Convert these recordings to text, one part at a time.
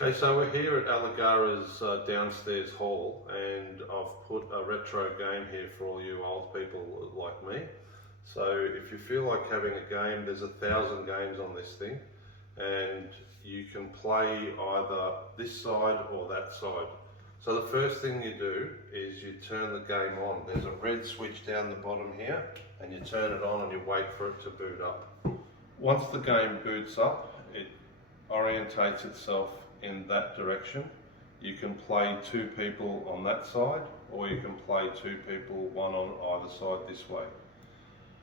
Okay, so we're here at Alogara's downstairs hall, and I've put a retro game here for all you old people like me. So if you feel like having a game, there's 1,000 games on this thing, and you can play either this side or that side. So the first thing you do is you turn the game on. There's a red switch down the bottom here, and you turn it on and you wait for it to boot up. Once the game boots up, it orientates itself in that direction. You can play two people on that side, or you can play two people, one on either side this way.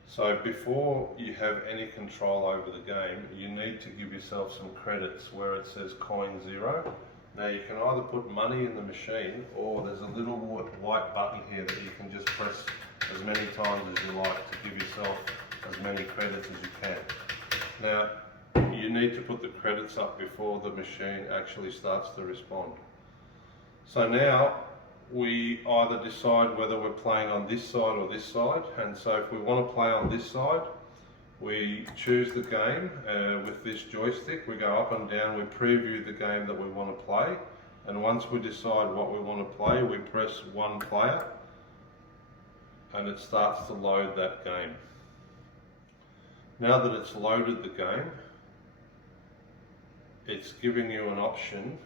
So before you have any control over the game, you need to give yourself some credits where it says coin 0. Now you can either put money in the machine, or there's a little white button here that you can just press as many times as you like to give yourself as many credits as you can. Now, you need to put the credits up before the machine actually starts to respond. So now we either decide whether we're playing on this side or this side, and so if we want to play on this side, we choose the game with this joystick. We go up and down, we preview the game that we want to play, and once we decide what we want to play, we press one player and it starts to load that game. Now that it's loaded the game, it's giving you an option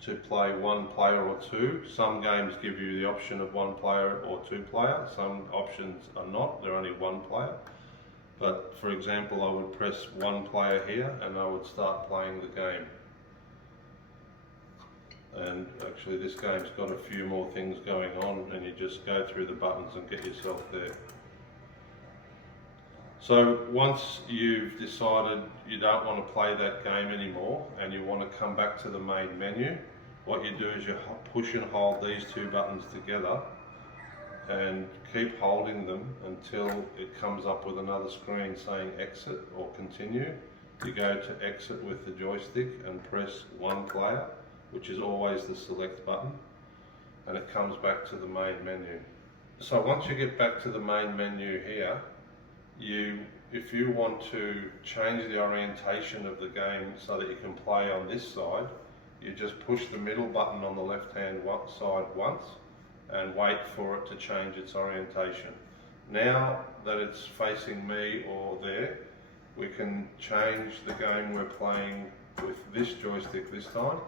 to play one player or two. Some games give you the option of one player or two player. Some options are not, they're only one player. But for example, I would press one player here and I would start playing the game. And actually this game's got a few more things going on, and you just go through the buttons and get yourself there. So once you've decided you don't want to play that game anymore and you want to come back to the main menu, what you do is you push and hold these two buttons together and keep holding them until it comes up with another screen saying exit or continue. You go to exit with the joystick and press one player, which is always the select button, and it comes back to the main menu. So once you get back to the main menu here, if you want to change the orientation of the game so that you can play on this side, you just push the middle button on the left hand side once and wait for it to change its orientation. Now that it's facing me or there, we can change the game we're playing with this joystick this time,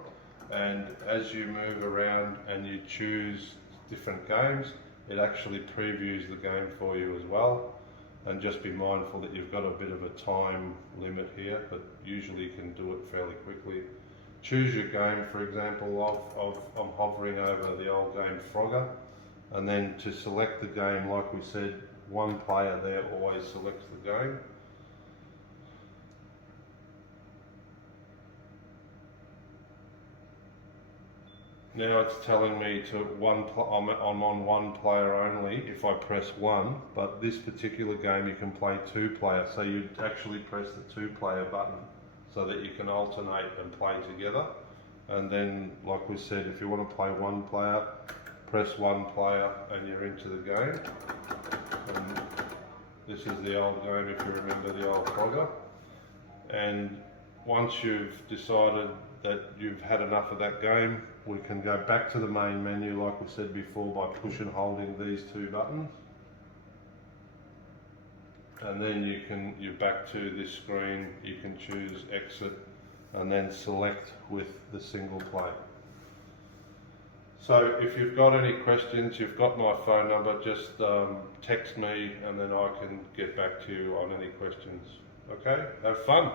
and as you move around and you choose different games, it actually previews the game for you as well. And just be mindful that you've got a bit of a time limit here, but usually you can do it fairly quickly. Choose your game, for example, I'm hovering over the old game Frogger, and then to select the game, like we said, one player there always selects the game. Now it's telling me I'm on one player only if I press one, but this particular game you can play two player, so you actually press the two player button so that you can alternate and play together. And then, like we said, if you want to play one player, press one player and you're into the game. And this is the old game, if you remember the old Frogger. And once you've decided that you've had enough of that game, we can go back to the main menu like we said before by push and holding these two buttons, and then you're back to this screen. You can choose exit and then select with the single play. So if you've got any questions, you've got my phone number, just text me and then I can get back to you on any questions. Okay, have fun.